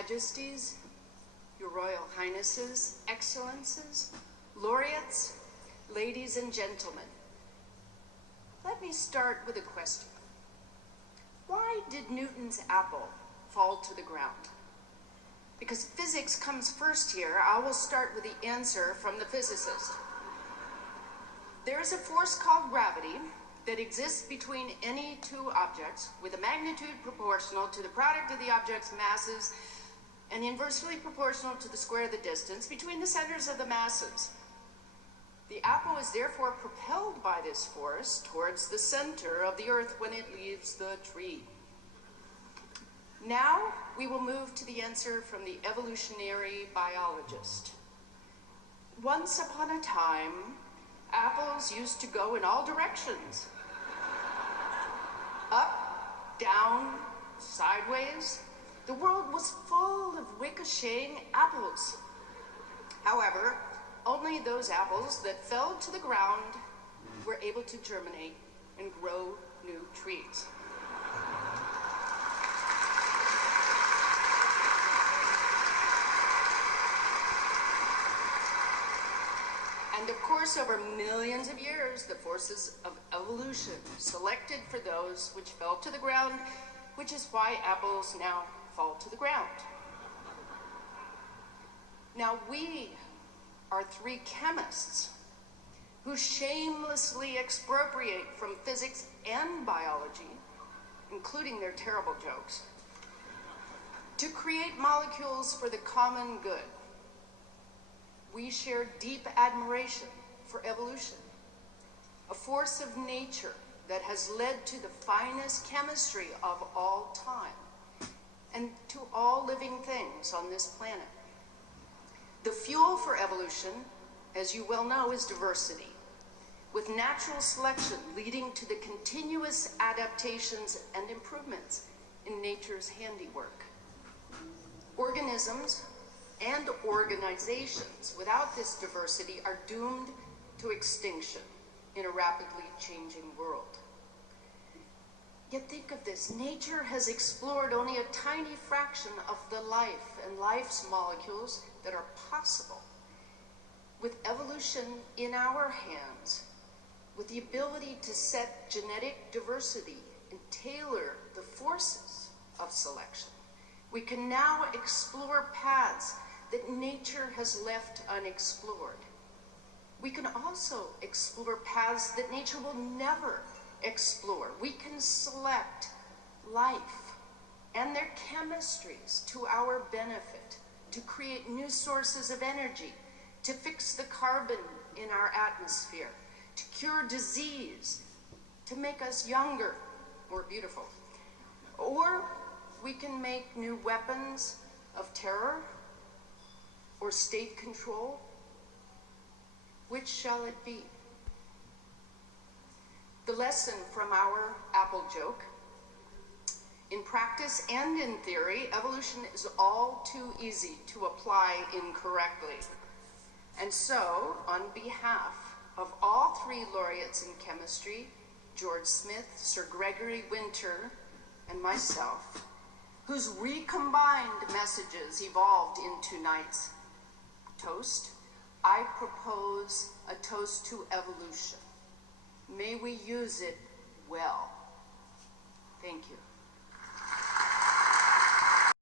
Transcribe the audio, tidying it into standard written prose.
Majesties, Your Royal Highnesses, Excellences, Laureates, ladies and gentlemen. Let me start with a question. Why did Newton's apple fall to the ground? Because physics comes first here, I will start with the answer from the physicist. There is a force called gravity that exists between any two objects with a magnitude proportional to the product of the object's masses and inversely proportional to the square of the distance between the centers of the masses. The apple is therefore propelled by this force towards the center of the earth when it leaves the tree. Now we will move to the answer from the evolutionary biologist. Once upon a time, apples used to go in all directions. Up, down, sideways. The world was full of ricocheting apples. However, only those apples that fell to the ground were able to germinate and grow new trees. And of course, over millions of years, the forces of evolution selected for those which fell to the ground, which is why apples now fall to the ground. Now, we are three chemists who shamelessly expropriate from physics and biology, including their terrible jokes, to create molecules for the common good. We share deep admiration for evolution, a force of nature that has led to the finest chemistry of all time and to all living things on this planet. The fuel for evolution, as you well know, is diversity, with natural selection leading to the continuous adaptations and improvements in nature's handiwork. Organisms and organizations without this diversity are doomed to extinction in a rapidly changing world. Yet think of this, nature has explored only a tiny fraction of the life and life's molecules that are possible. With evolution in our hands, with the ability to set genetic diversity and tailor the forces of selection, we can now explore paths that nature has left unexplored. We can also explore paths that nature will never explore. We can select life and their chemistries to our benefit, to create new sources of energy, to fix the carbon in our atmosphere, to cure disease, to make us younger, more beautiful. Or we can make new weapons of terror or state control. Which shall it be? The lesson from our apple joke: in practice and in theory, evolution is all too easy to apply incorrectly. And so, on behalf of all three laureates in chemistry, George Smith, Sir Gregory Winter, and myself, whose recombined messages evolved into tonight's toast, I propose a toast to evolution. May we use it well. Thank you.